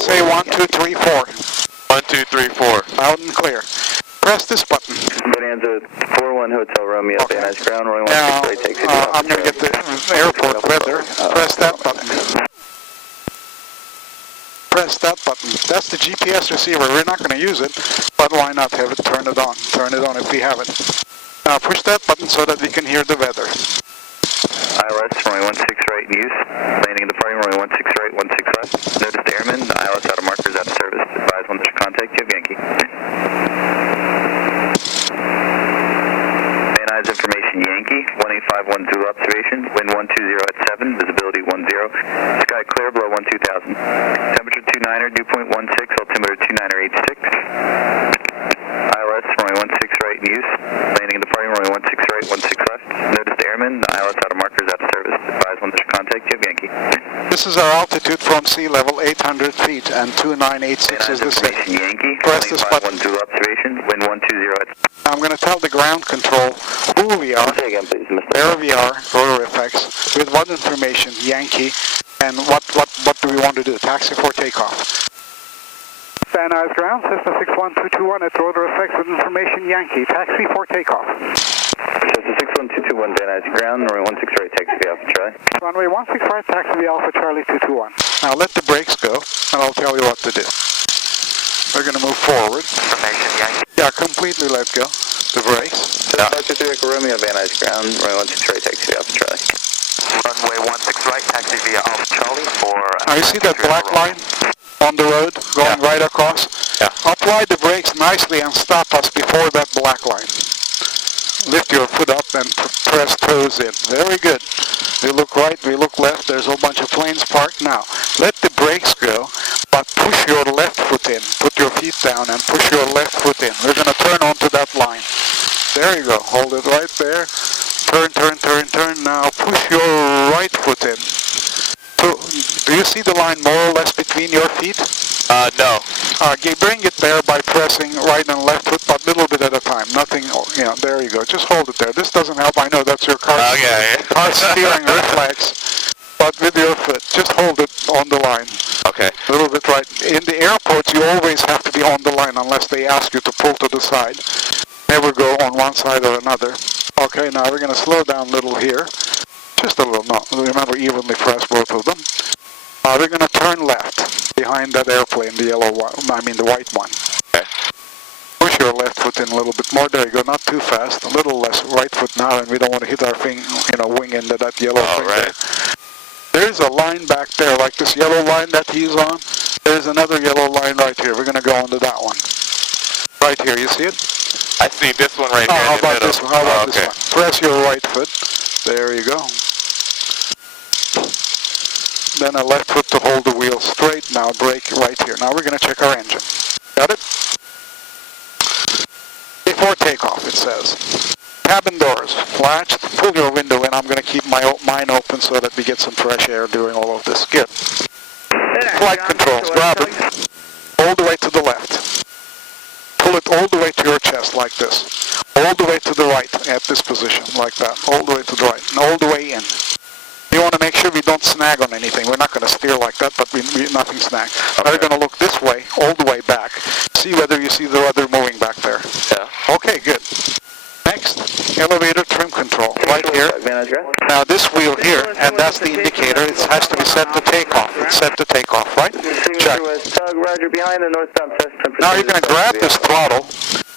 say 1, 2, 3, 4. 1, 2, 3, 4. Loud and clear. Press this button. Bonanza 41 Hotel Romeo, Okay. Van Nuys ground, runway Now, 16 takes it. I'm going to get the airport weather. Press that button. Press that button. That's the GPS receiver. We're not going to use it, but why not have it? Turn it on. Turn it on if we have it. Now push that button so that we can hear the weather. ILS, runway 16 right in use. Landing in the parking, runway 16 right, 16 left. Notice the airman, ILS out of markers, out of service. Advise when there's contact, you have Yankee. Van Nuys information, Yankee, 18510 observation, wind 120 at 7, visibility 10. Sky clear below 12,000. Temperature 29er, dew point 16, altimeter 29er 86. ILS, runway 16 right in use. Landing in the parking, runway 16 right, 16 left. Notice the airman, ILS out of markers, out of service. Advise when there's contact, you have Yankee. This is our altitude from sea level, 800 feet, and 2986 is the same. Yankee, Press this button. 18510 observation, wind 120 at 7. I'm going to tell the ground control who we are, Say again, please, Mr. where we are, rotor effects, with what information, Yankee, and what do we want to do? Taxi for takeoff. Van Nuys ground, Cessna 61221 at rotor effects with information, Yankee, taxi for takeoff. Cessna 61221, Van Nuys ground, runway 16 right, taxi Alpha Charlie. Runway 16 right, taxi Alpha Charlie 221. Now let the brakes go, and I'll tell you what to do. We're going to move forward. Information, Yankee. Yeah, completely let go. The brakes. Yeah. Dr. Echo Romeo, Van Nuys ground, runway 16 right, taxi Alpha Charlie. Runway 16 right, taxi via Alpha Charlie for... Now you see that black line on the road going right across? Yeah. Apply the brakes nicely and stop us before that black line. Lift your foot up and press toes in. Very good. We look right, we look left. There's a whole bunch of planes parked now. Let the brakes go, but push your left foot in. Put your feet down and push your left foot in. We're going to turn onto that line. There you go. Hold it right there. Turn, turn, turn, turn. Now push your right foot in. Do you see the line more or less between your feet? No. Bring it there by pressing right and left foot, but a little bit at a time. Nothing, there you go. Just hold it there. This doesn't help. I know that's your car steering reflex, but with your foot, just hold it on the line. Okay. A little bit right. In the airports, you always have to be on the line unless they ask you to pull to the side. Never go on one side or another. Okay, now we're going to slow down a little here. Just a little. No, remember, evenly press both of them. We're going to turn left behind that airplane, the the white one. Okay. Push your left foot in a little bit more. There you go. Not too fast. A little less right foot now, and we don't want to hit our wing into that yellow thing right. there. There's a line back there, like this yellow line that he's on. There's another yellow line right here. We're going to go onto that one. Right here. You see it? I see this one right here How in the about middle. this one? How about okay. this one? Press your right foot. There you go. Then a left foot to hold the wheel straight. Now brake right here. Now we're going to check our engine. Got it? Before takeoff, it says. Cabin doors latched. Pull your window in. I'm going to keep mine open so that we get some fresh air during all of this. Good. Flight controls. Grab it. All the way to the left. Pull it all the way to your chest like this. All the way to the right at this position like that. All the way to the right. And all the way in. You want to make sure we don't snag on anything. We're not going to steer like that, but nothing snag. Okay. Now we're going to look this way, all the way back. See whether you see the rudder moving back there. Yeah. Okay, good. Next, elevator trim control, right here. Now this wheel here, and that's the indicator, it has to be set to takeoff. It's set to takeoff, right? Check. Now you're going to grab this throttle,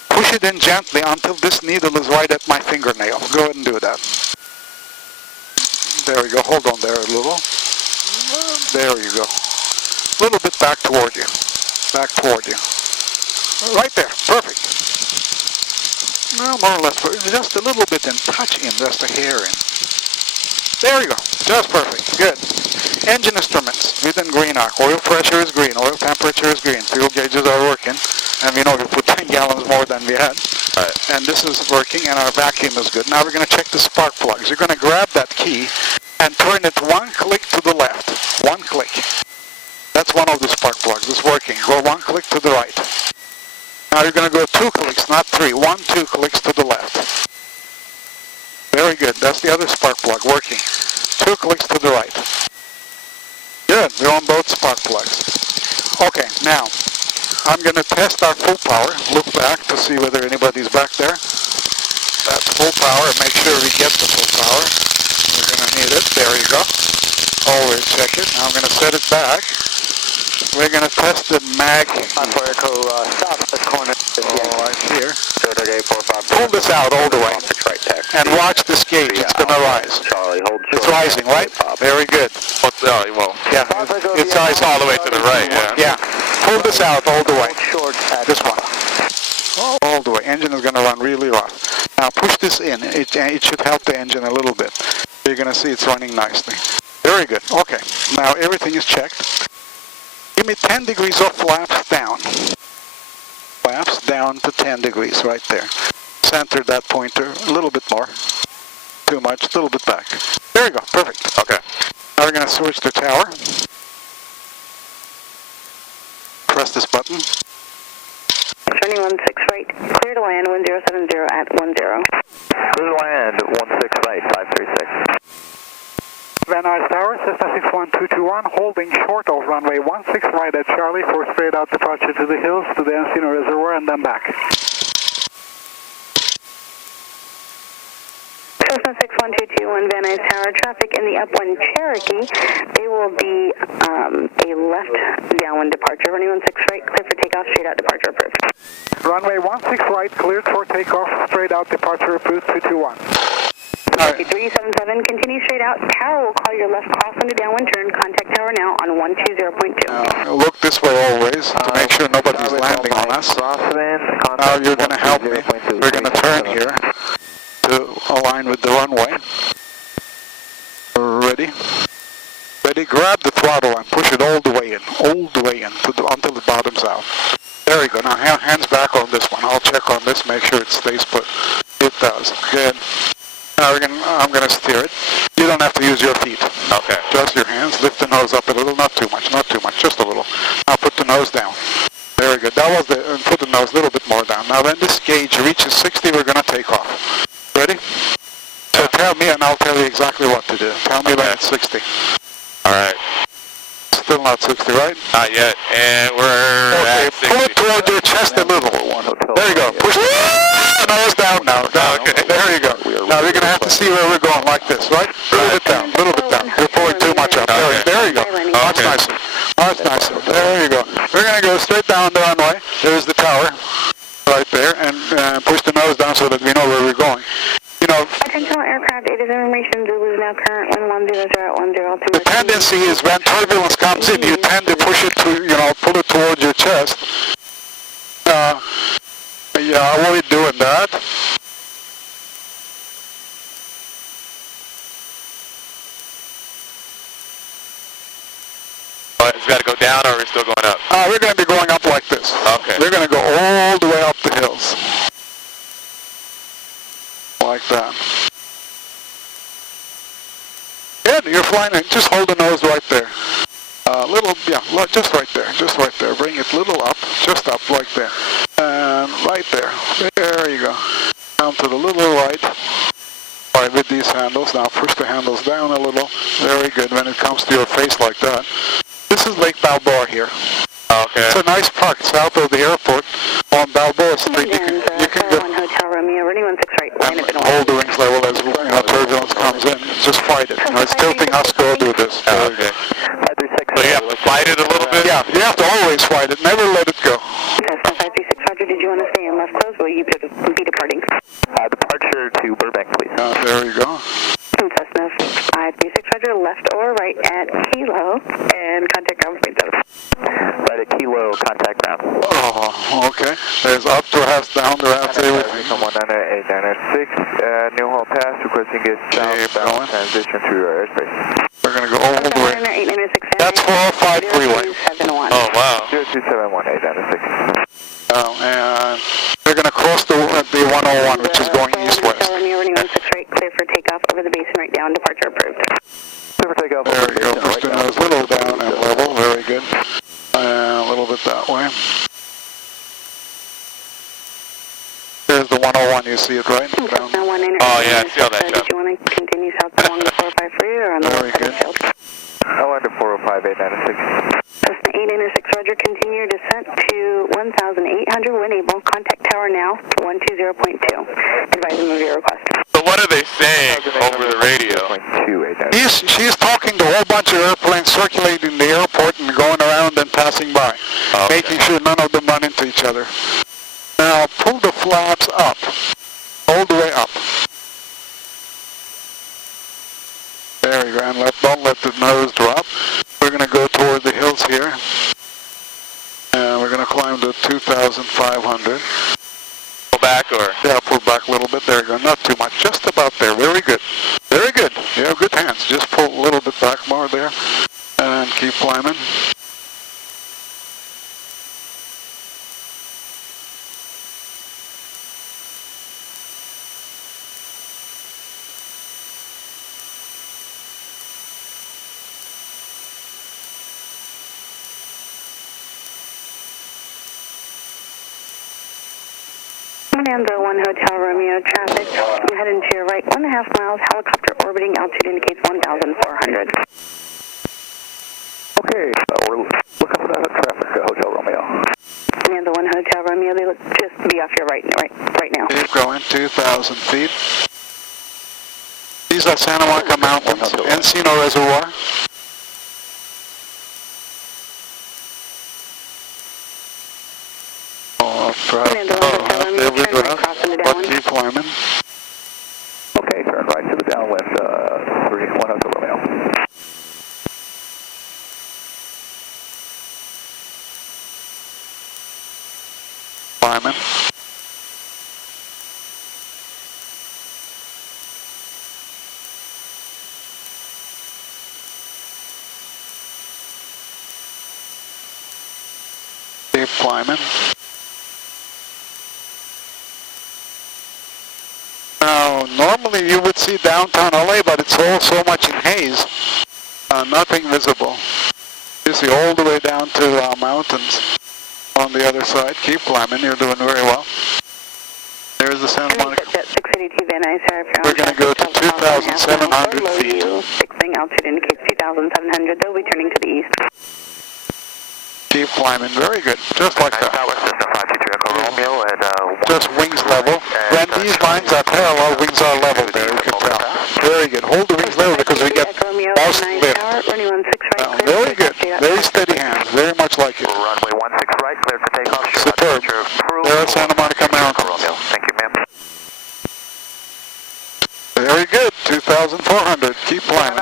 push it in gently until this needle is right at my fingernail. Go ahead and do that. There we go. Hold on there a little. There you go. A little bit back toward you. Back toward you. Right there. Perfect. No, more or less. Just a little bit in. Touch in. Just a hair in. There you go. Just perfect. Good. Engine instruments. Within green arc. Oil pressure is green. Oil temperature is green. Fuel gauges are working. And we know we put 10 gallons more than we had. Right. And this is working, and our vacuum is good. Now we're going to check the spark plugs. You're going to grab that key and turn it one click to the left. One click. That's one of the spark plugs. It's working. Go one click to the right. Now you're going to go 2 clicks, not 3. 1, 2 clicks to the left. Very good. That's the other spark plug working. 2 clicks to the right. Good. We're on both spark plugs. Okay. I'm going to test our full power. Look back to see whether anybody's back there. That's full power. Make sure we get the full power. We're going to need it. There you go. Always check it. Now I'm going to set it back. We're going to test the mag. Southwest corner. Right here. Pull this out all the way. Right taxi. And watch this gauge. It's going to rise. Charlie, hold It's rising, right? Very good. Well, Yeah, it's rising all the way to the right, yeah. Yeah. Pull this out all the way. Short at This one. All the way. Engine is going to run really rough. Now push this in. It should help the engine a little bit. You're going to see it's running nicely. Very good. Okay. Now everything is checked. Give me 10 degrees of flaps down. Flaps down to 10 degrees right there. Center that pointer a little bit more. Too much. A little bit back. There you go. Perfect. Okay. Now we're going to switch to tower. Press this button. Turning 16 right, clear to land 1070 at 10. Clear to land 16 right, 536. Van Nuys Tower, Cessna 61221, holding short of runway 16 right at Charlie for straight out departure to the hills, to the Encino Reservoir, and then back. Cessna 61221, Van Nuys Tower, traffic in the upwind Cherokee. They will be a left downwind departure, running 16 right, clear for takeoff, straight out departure approved. Runway 16 right, cleared for takeoff, straight out departure approved, 221. 377, continue straight out. Tower will call your left cross into downwind turn. Contact tower now on 120.2. Look this way always to make sure nobody's landing on us. Now you're going to help me. We're going to turn here to align with the runway. Ready? Ready? Grab the throttle and push it all the way in. All the way in until it bottoms out. There you go. Now hands back on this one. I'll check on this, make sure it stays put. It does. Good. Now I'm going to steer it. You don't have to use your feet. Okay. Just your hands. Lift the nose up a little. Not too much. Not too much. Just a little. Now put the nose down. Very good. That was the... put the nose a little bit more down. Now when this gauge reaches 60, we're going to take off. Ready? So tell me and I'll tell you exactly what to do. Tell me when it's 60. All right. Still not 60, right? Not yet. And we're at 60. Pull it toward your chest a little. There you go. Push the nose down now. Okay. There you go. Now we're going to have to see where we're going like this, right? A little bit down. A little bit down. You're pulling too much up. There you go. Much nicer. Much nicer. There you go. We're going to go straight down the runway. There's the tower right there. And push the nose down so that we know where we're going. You know, Attention all aircraft, it is information Zulu is now current wind 100 at 10. the tendency is when turbulence comes in, you tend to push it to, pull it towards your chest. Yeah, avoid doing that. It's got to go down, or are we still going up? We're going to be going up like this. Okay. We're going to go all the way up the hills. Like that. Good, you're flying in. Just hold the nose right there. Just right there. Just right there. Bring it a little up. Just up like there. And right there. There you go. Down to the little right. All right, with these handles. Now push the handles down a little. Very good when it comes to your face like that. This is Lake Balboa here. Okay. It's a nice park south of the airport on Balboa Street. You can go. Hotel Romeo, running 16 right, line up in Hold the wings level as turbulence comes in. Just fight it. It's tilting us. Go do this. Okay. So you have to fight it a little bit? Yeah, you have to always fight it. Never let it go. Cessna 536 Roger, did you want to stay in left close? Will you be departing? Departure to Burbank, please. There you go. Cessna 536 Roger, left or right at Kilo, and contact ground point 7. Right at Kilo, contact ground. Oh, okay. There's up to half down to half. Stay with me. 198, New Hall Pass, requesting get southbound transition through your airspace. We're going to go all the way. That's 405 freeway. Oh, wow. 0271, 896. And we're going to cross the 101, which is going east-west. Running 16 right, clear for takeoff over the basin right down, departure approved. Clear for takeoff. There you go. Push the nose a little down and level. Very good. And a little bit that way. There's the 101. You see it, right? Down. Oh, yeah. I see all that Did you want to continue south along the 405 freeway or on the Very west good. side of the field? I'll land at 405 5896. Cessna 896, roger, continue your descent to 1,800 when able. Contact tower now, 120.2. Advise and move your request. So what are they saying over the radio? She's talking to a whole bunch of airplanes circulating the airport and going around and passing by, making sure none of them run into each other. Now pull the flaps up, all the way up. There you go, and don't let the nose drop. We're going to go toward the hills here, and we're going to climb to 2,500. Pull back or? Yeah, pull back a little bit. There you go, not too much, just about there. Very good. Very good. You have good hands. Just pull a little bit back more there, and keep climbing. Fernando 1 Hotel Romeo traffic. You head into your right 1.5 miles. Helicopter orbiting altitude indicates 1,400. Okay, we're looking for that traffic, Hotel Romeo. Fernando 1 Hotel Romeo, they look just be off your right now. Keep going, 2,000 feet. These are Santa Monica Mountains, Encino Reservoir. There we go. Keep climbing. Okay, turn right to the downwind, 3-1 Hotel Romeo. Climbing. Keep climbing. Now, normally you would see downtown LA, but it's all so much in haze. Nothing visible. You see all the way down to mountains on the other side. Keep climbing. You're doing very well. There's the Santa Monica. We're going to go to 2,700 feet. Fixing altitude indicates 2,700. They'll be turning to the east. Keep climbing. Very good. Just like that. Just wings level. When these lines are parallel, wings are level there, you can tell. Very good. Hold the wings level because we get most lift. Very good. Very steady hands. Very much like it. Runway 16 right, clear for takeoff. Superb. There are Santa Monica Mountains. Thank you, ma'am. Very good. 2,400. Keep climbing.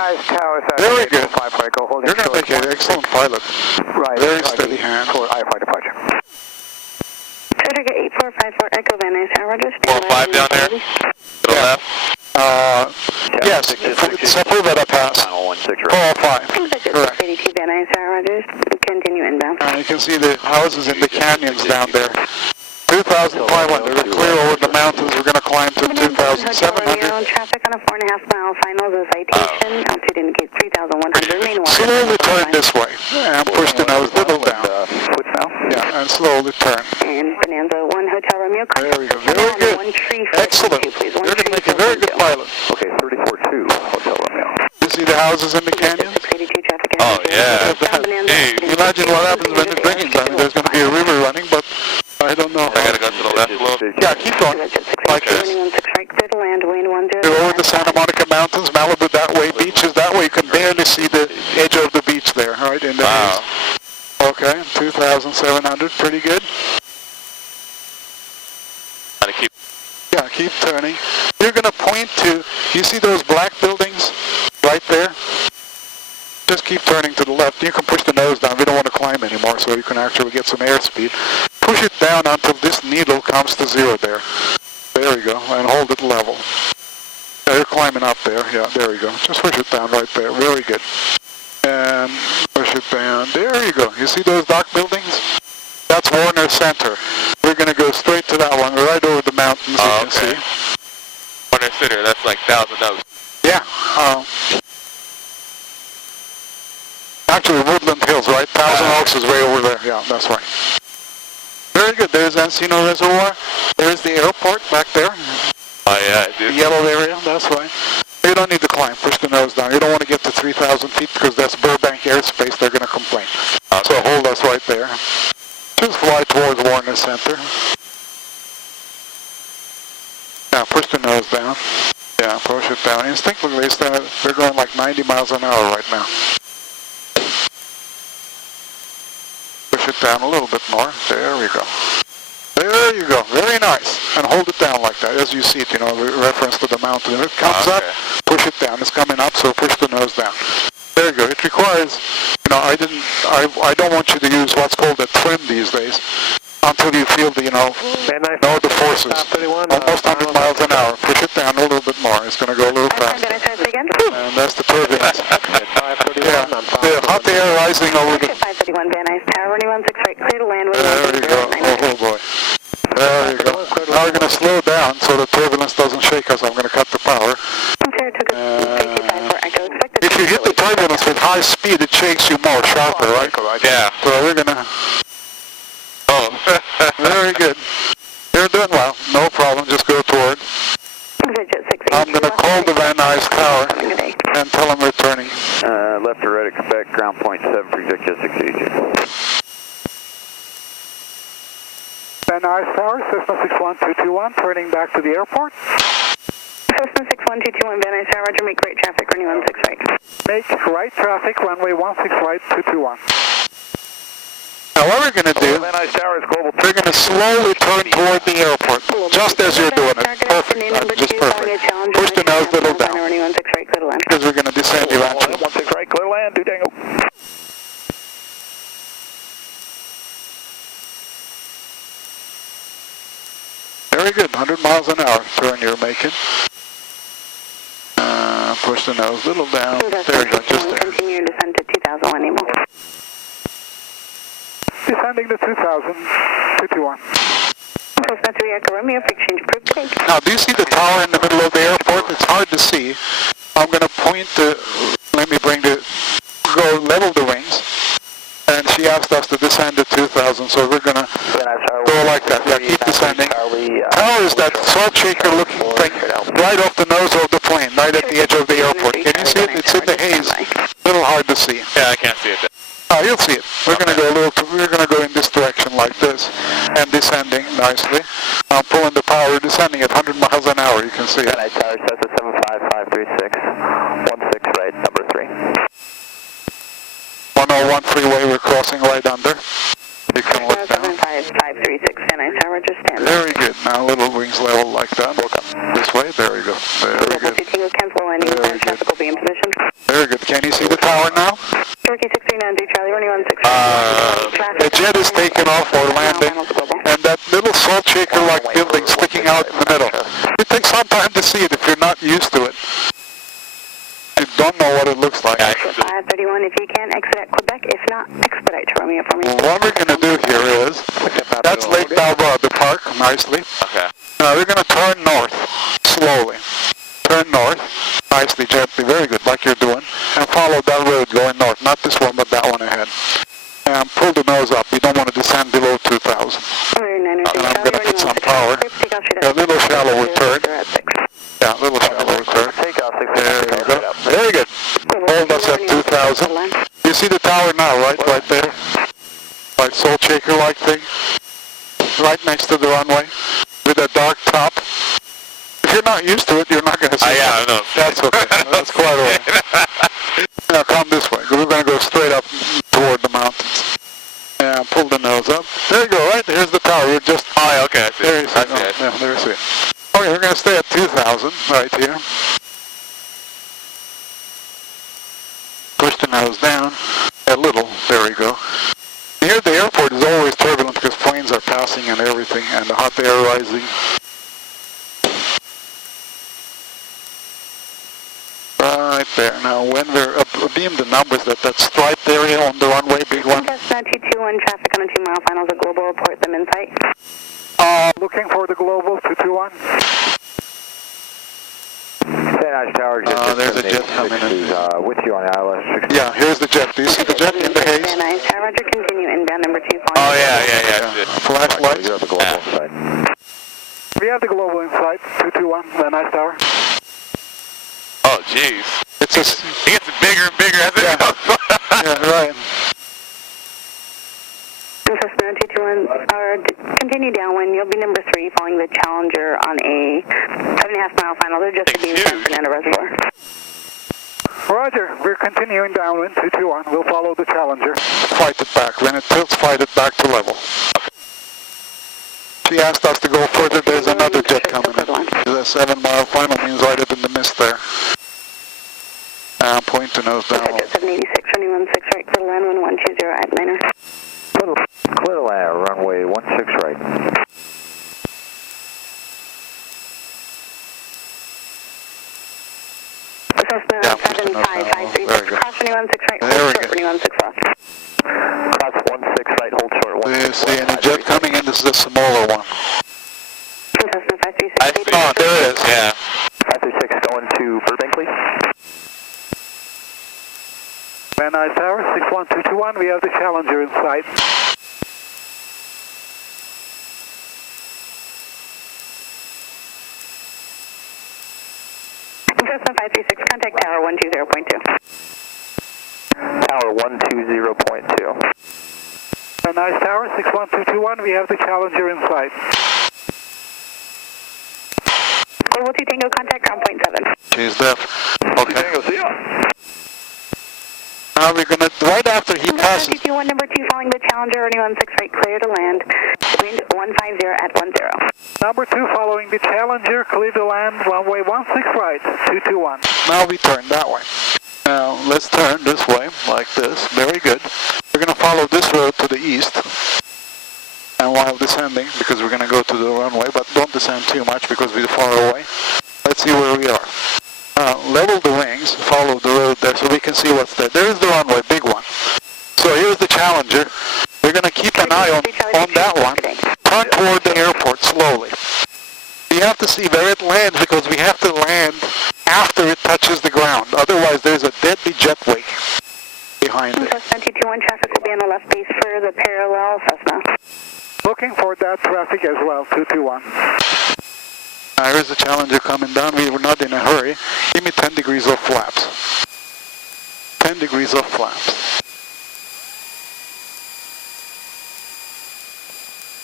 Very good. You're going to make an excellent pilot. Very steady hands. Target 8454 Echo Van Nuys, Roger. 4-5 down there. To the left. Yes, Sepulveda Pass. 405. Correct. 82 Van Nuys, Roger. Continue inbound. You can see the houses in the canyons down there. 2,500. We're clear over the mountains. We're going to climb to 2,700. Traffic on a 4.5 mile final. The citation altitude indicates 3,100. Remain one. Slowly turn this way and push the nose little down. Yeah, and slowly turn. And Bonanza 1 Hotel Romeo. There we go. Very good. Excellent. You're going to make a very good pilot. Okay, 34-2 Hotel Romeo. You see the houses in the canyon? 682 traffic. Oh, yeah. Hey, imagine what happens when it's raining. I mean, there's going to be a river running, but I don't know. I got to go to the left a little. Yeah, keep going. Like this. You're over the Santa Monica Mountains, Malibu that way, beaches that way. You can barely see the edge of the beach there, right? In the haze. Okay, 2,700, pretty good. Yeah, keep turning. You're going to point to, you see those black buildings right there? Just keep turning to the left. You can push the nose down. We don't want to climb anymore, so you can actually get some airspeed. Push it down until this needle comes to zero there. There we go, and hold it level. Yeah, you're climbing up there. Yeah, there we go. Just push it down right there. Very good. And push it down. There you go. You see those dark buildings? That's Warner Center. We're going to go straight to that one, right over the mountains, you can see. Warner Center, that's like Thousand Oaks. Yeah. Actually, Woodland Hills, right? Thousand Oaks is way over there. Yeah, that's right. Very good. There's Encino Reservoir. There's the airport back there. Oh, yeah. The yellow area, that's right. You don't need to climb. Push the nose down. You don't want to get to 3,000 feet because that's Burbank airspace. They're the nose down. Yeah, push it down. Instinctively, we're going like 90 miles an hour right now. Push it down a little bit more. There we go. There you go. Very nice. And hold it down like that. As you see it, reference to the mountain. If it comes up, push it down. It's coming up, so push the nose down. Very good. It requires, I don't want you to use what's called a trim these days until you feel the, know the forces. Almost 100 miles an hour. Push it down a little bit more. It's going to go a little faster. And that's the turbulence. Yeah. The hot air rising over the... 531 Van Nuys Tower, runway 16 right, clear to land. There you go. Oh boy. There you go. Now we're going to slow down so the turbulence doesn't shake us. I'm going to cut the power. If you hit the turbulence with high speed, it shakes you more sharper, right? Yeah. So we're going to... Oh. Very good. You're doing well. No problem. Just go toward. I'm going to call the Van Nuys Tower and tell them we're turning. Left to right, expect ground point 7, project jet 682. Van Nuys Tower, Cessna 61221, turning back to the airport. Cessna 61221, Van Nuys Tower, roger, make right traffic, runway 16 right. Make right traffic, runway 16 right, 221. Now what we're going to do, we're going to slowly turn toward the airport, just as you're doing it. Perfect, just perfect. Push the nose a little down, because we're going to descend eventually. 16 right, clear land, 2 Tango. Very good, 100 miles an hour turn you're making. Push the nose a little down. There you go, just there. Continue descent to 2001 Emo. Descending to 2000, 221. Cessna 3 Echo Romeo, for exchange approved today. Now, do you see the tower in the middle of the airport? It's hard to see. I'm going to point to, go level the wings. And she asked us to descend to 2000, so we're going to go like that. Yeah, keep descending. Tower is that salt shaker looking thing right off the nose of the plane, right at the edge of the airport. Can you see it? It's in the haze. A little hard to see. Yeah, I can't see it. Oh, you'll see it. We're going to go we're going to go in this direction like this and descending nicely. I'm pulling the power, descending at 100 miles an hour. You can see it. Van Nuys Tower, Cessna 75536, 16 right, number 3. 101 freeway, we're crossing right under. You can look down. 75536, Van Nuys Tower, roger, stand. Very good. Now little wings level like that. This way. There we go. Very good. Very good. Very good. Can you see the tower now? Turkey 639, Charlie, running 16. The jet is taking off or landing, and that little salt shaker-like building sticking out in the middle. It takes some time to see it if you're not used to it. You don't know what it looks like. 531, if you can, exit at Quebec. If not, expedite to Romeo for me. What we're going to do here is, that's Lake Balboa, the park, nicely. Okay. Now we're going to turn north, slowly. Turn north, nicely, gently, very good, like you're doing, and follow that road going north, not this one, but that one ahead. And pull the nose up. You don't want to descend below 2,000. And I'm going to put some power. A little shallow return. Yeah, a little shallow return. There you go. Very good. Hold us at 2,000. You see the tower now, right? Right there. Right, salt shaker-like thing. Right next to the runway. With a dark top. If you're not used to it, you're not going to see it. Yeah, I know. That's okay. That's quite all right. Now come this way. We're going to go straight up toward the mountains. And pull the nose up. There you go, right? Here's the tower. You're just... Oh, yeah, okay. I see There you it. see it. Yeah, there you see it. Okay, we're going to stay at 2,000 right here. Push the nose down a little. There we go. Near the airport is always turbulent because planes are passing and everything, and the hot air rising. Right there. Now, when we're beam the numbers, that striped area on the runway, big one. Cessna 221, traffic on a 2-mile final, the global report them in sight. Looking for the global 221. Van Nuys Tower, there's a jet coming in. With you on ILS 16. Yeah, here's the jet. Do you see the jet in the haze? Van Nuys Tower, roger, continue inbound number 2. Oh, yeah. Flashlights. You have the global inside. We have the global in sight, 221, Van Nuys Tower. Oh, jeez. It's a... It gets bigger and bigger as it goes. Yeah, right. Cessna 221, continue downwind. You'll be number 3 following the Challenger on a 7.5 3.5 mile final. They're just being San Fernando Reservoir. Roger, we're continuing downwind, 221. We'll follow the Challenger. Fight it back. When it tilts, fight it back to level. She asked us to go further. There's another jet coming in. The 7 mile final means right up in the mist there. Point to nose down. Jet 786, running 16 right, clear to land 1120 at liner. Clear to land, runway 16 right. Cessna 7553, cross running 16 right, hold short, running 16 left. Cross 16 right, hold short. Do you see any jet coming in? This is a smaller one. Cessna 536. Oh, there it is. Yeah. 536 going to Burbank, please. Van Nuys Tower, 61221. We have the Challenger in sight. Cessna 536, contact tower 120.2. Tower 120.2. Van Nuys Tower, 61221. We have the Challenger in sight. Global 2 Tango, contact ground point 7. She's deaf. Okay. Tango, see ya. Now we're going to, right after he passes. 221, number 2, following the Challenger, running 16 right, clear to land. Wind 150 at 10. Number 2 following the Challenger, clear to land, runway 16 right, 221. Now we turn that way. Now let's turn this way, like this. Very good. We're going to follow this road to the east. And while descending, because we're going to go to the runway, but don't descend too much because we're far away. Let's see where we are. Level the wings, follow the road there so we can see what's there. There's the runway, big one. So here's the Challenger. We're going to keep an eye on that one. Turn toward the airport slowly. You have to see where it lands because we have to land after it touches the ground. Otherwise, there's a deadly jet wake behind it. Cessna 221, traffic will be on the left base for the parallel Cessna. Looking for that traffic as well, 221. Here's the Challenger coming down. We were not in a hurry. Give me 10 degrees of flaps. 10 degrees of flaps.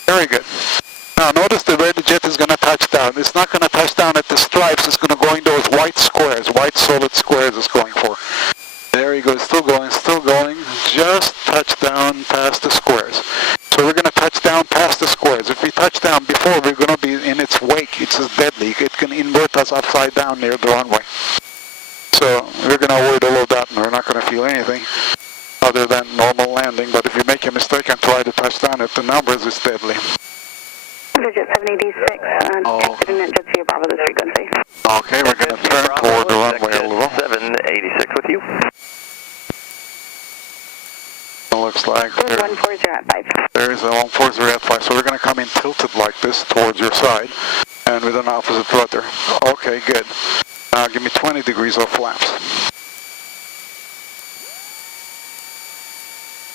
Very good. Now notice where the jet is going to touch down. It's not going to touch down at the stripes. It's going to go in those white squares, white solid squares it's going for. There he goes, still going, still going. Just touch down past the squares. So we're going to touch down past the squares. If we touch down before, we're going to be in its wake. It's deadly. It can invert us upside down near the runway. So we're going to avoid all of that, and we're not going to feel anything other than normal landing. But if you make a mistake and try to touch down at the numbers, it's deadly. Jet 786, texted in at Jet Sea Bravo this frequency. Okay, we're going to turn toward the runway a little. 786 with you. Looks like There's 140 at 5. there is a 140 at 5, so we're going to come in tilted like this towards your side and with an opposite rudder. Okay, good. Now give me 20 degrees of flaps.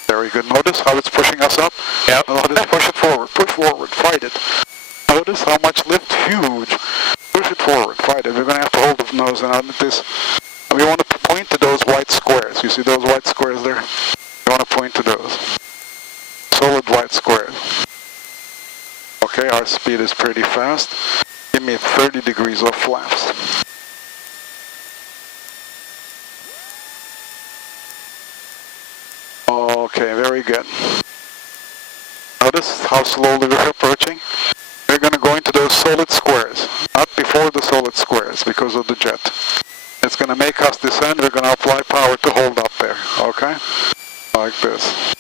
Very good. Notice how it's pushing us up? Yep. Notice, push it forward, fight it. Notice how much lift, huge. Push it forward, fight it. We're going to have to hold the nose and under this. We want to point to those white squares. You see those white squares there? You want to point to those. Solid white squares. Okay, our speed is pretty fast. Give me 30 degrees of flaps. Okay, very good. Notice how slowly we're approaching. We're going to go into those solid squares, not before the solid squares because of the jet. It's going to make us descend. We're going to apply power to hold up there, okay? Like this.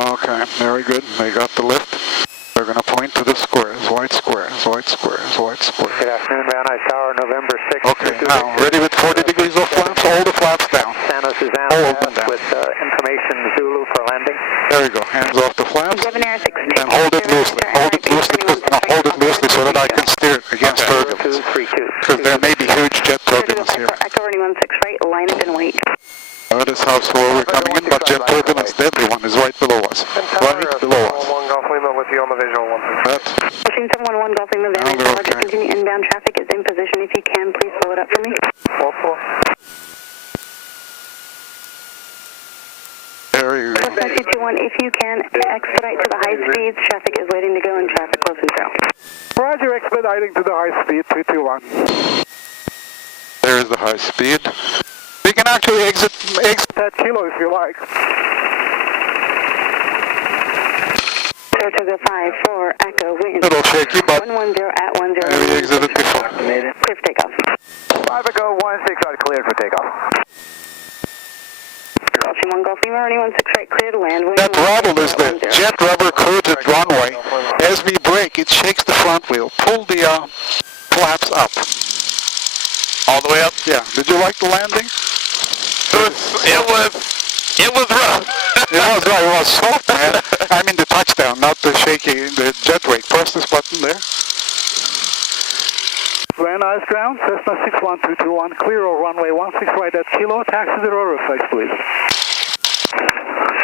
Okay, very good. We got the lift. We're going to point to the squares, white squares, white squares, white squares. Good afternoon, Van Nuys Tower, November 6th. Okay, now, ready with 40 degrees of flaps? Hold the flaps down. Santa Susana Hold them down. with information Zulu for landing. There you go. Hands off the flaps. 11 Air 6. And hold it loosely. Hold it loosely. No, hold it loosely so that I can steer it against turbulence. Because there may be huge jet turbulence here. Echo running 16 right, line up and wait. Notice how slow we're coming in, but jet turbulence, deadly one, is right below us. Right below us. With you on the visual one. That. Machine 711 Golf Lima Van Nuys Tower, to continue inbound traffic is in position. If you can, please slow it up for me. 221, if you can, expedite to the high speeds. Traffic is waiting to go and traffic close and trail. Roger, expediting to the high speed, 221. There's the high speed. We can actually exit that kilo if you like. Saratoga 5-4, Echo, wind. Little shaky, but 110 at 10. we exited before. Clear for takeoff. 5 Echo 16 right, cleared for takeoff. Gulf 1 Gulf Lima, running 16 right, clear to land. That throttle is the jet rubber coated runway. As we brake, it shakes the front wheel. Pull the flaps up. All the way up? Yeah. Did you like the landing? It was rough. It was right. It was soft, man. I mean the touchdown, not the shaky, the jet brake. Press this button there. Van Nuys ground, Cessna 61221, clear over runway 16 right at kilo, taxi to ROTOR F, please.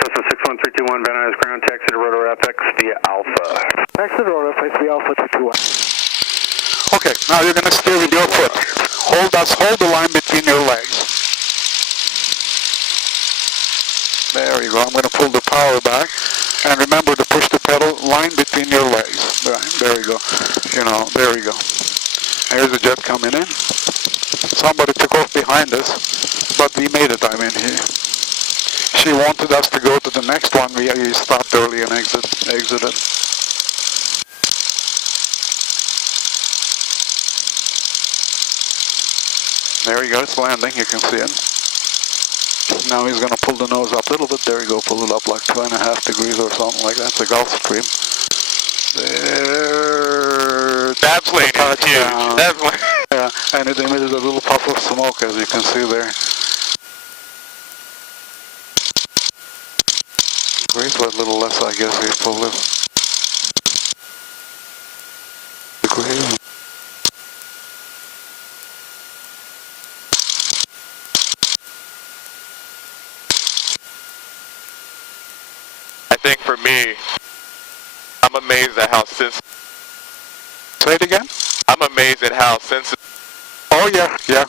Cessna 61321, Van Nuys ground, taxi to ROTOR FX via Alpha. Taxi to ROTOR F, via Alpha 221. Okay, now you're going to steer with your foot. Hold the line between your legs. There you go. I'm going to pull the power back. And remember to push the pedal line between your legs. There you go. You know, there you go. Here's a jet coming in. Somebody took off behind us, but we made it. I mean, she wanted us to go to the next one. We stopped early and exited. There you go. It's landing. You can see it. Now he's going to pull the nose up a little bit. There you go. Pull it up like 2.5 degrees or something like that. It's a Gulf Stream. There. That's huge. Yeah, and it emitted a little puff of smoke, as you can see there. Great, but a little less, I guess, we pulled it. I think for me, I'm amazed at how sensitive. Say it again? I'm amazed at how sensitive. Oh, yeah. Yeah,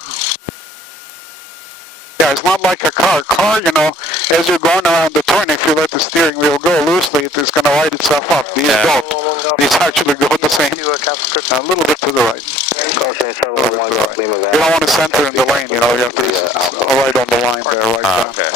it's not like a car. Car, you know, as you're going around the turn, if you let the steering wheel go loosely, it's going to ride itself up. These don't. These actually go the same. A little bit to the right. You don't want to center in the lane, you know, you have to right on the line there, like that. Okay.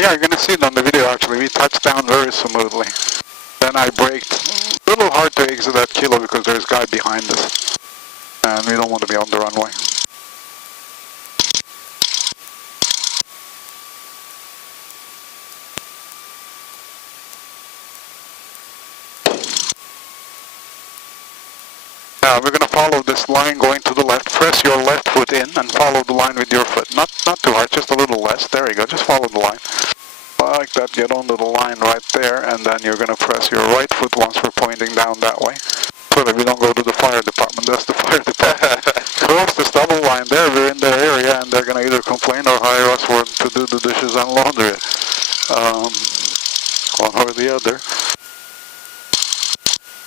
Yeah, you're going to see it on the video actually. We touched down very smoothly. Then I braked. A little hard to exit that kilo because there's a guy behind us. And we don't want to be on the runway. Now we're going to follow this line going to the left. Press your left foot in and follow the line with your foot. Not too hard, just a little less. There you go. Just follow the line. Like that, get onto the line right there, and then you're going to press your right foot once we're pointing down that way, so that we don't go to the fire department. That's the fire department. Cross the stubble line there, we're in their area, and they're going to either complain or hire us to do the dishes and laundry. One or the other.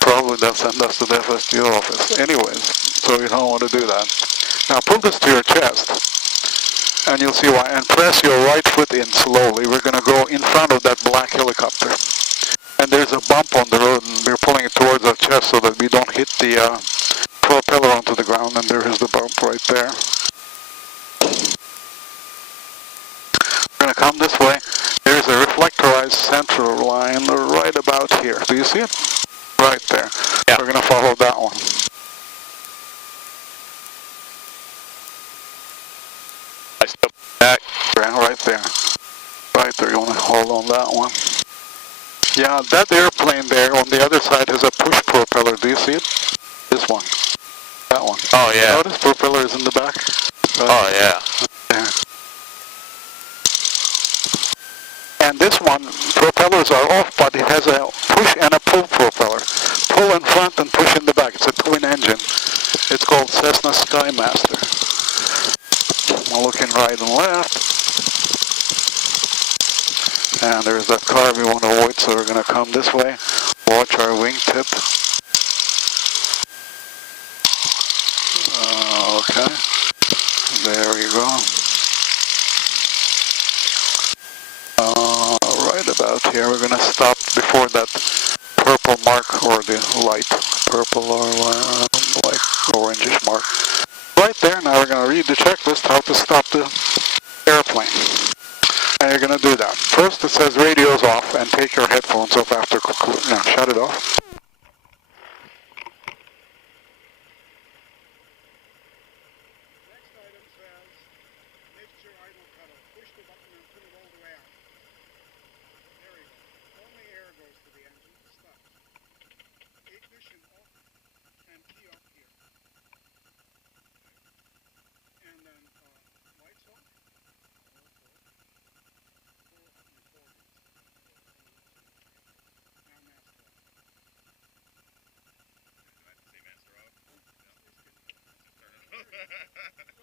Probably they'll send us to the FSTO office. Anyways, so you don't want to do that. Now pull this to your chest. And you'll see why. And press your right foot in slowly. We're going to go in front of that black helicopter. And there's a bump on the road, and we're pulling it towards our chest so that we don't hit the propeller onto the ground. And there is the bump right there. We're going to come this way. There's a reflectorized central line right about here. Do you see it? Right there. Yeah. We're going to follow that one. I step back. Yeah, right there. Right there. You want to hold on that one. Yeah, that airplane there on the other side has a push propeller. Do you see it? This one. That one. Oh, yeah. Notice propeller is in the back. Oh, yeah. There. And this one, propellers are off, but it has a push and a pull propeller. Pull in front and push in the back. It's a twin engine. It's called Cessna Skymaster. I'm looking right and left. And there's that car we want to avoid, so we're going to come this way. Watch our wingtip. Okay. There we go. Right about here, we're going to stop before that purple mark, or the light purple or like orangish mark. Right there, now we're going to read the checklist how to stop the airplane. And you're going to do that. First it says radio's off, and take your headphones off after, shut it off. Next item says, lift your idle pedal. Push the button and pull it all the way out. There we go. Only air goes to the engine. Stop. Ignition off and key off here. And then lights off. Pull up your forwards. Now master off. Do I have to say master off? No. Turn it off.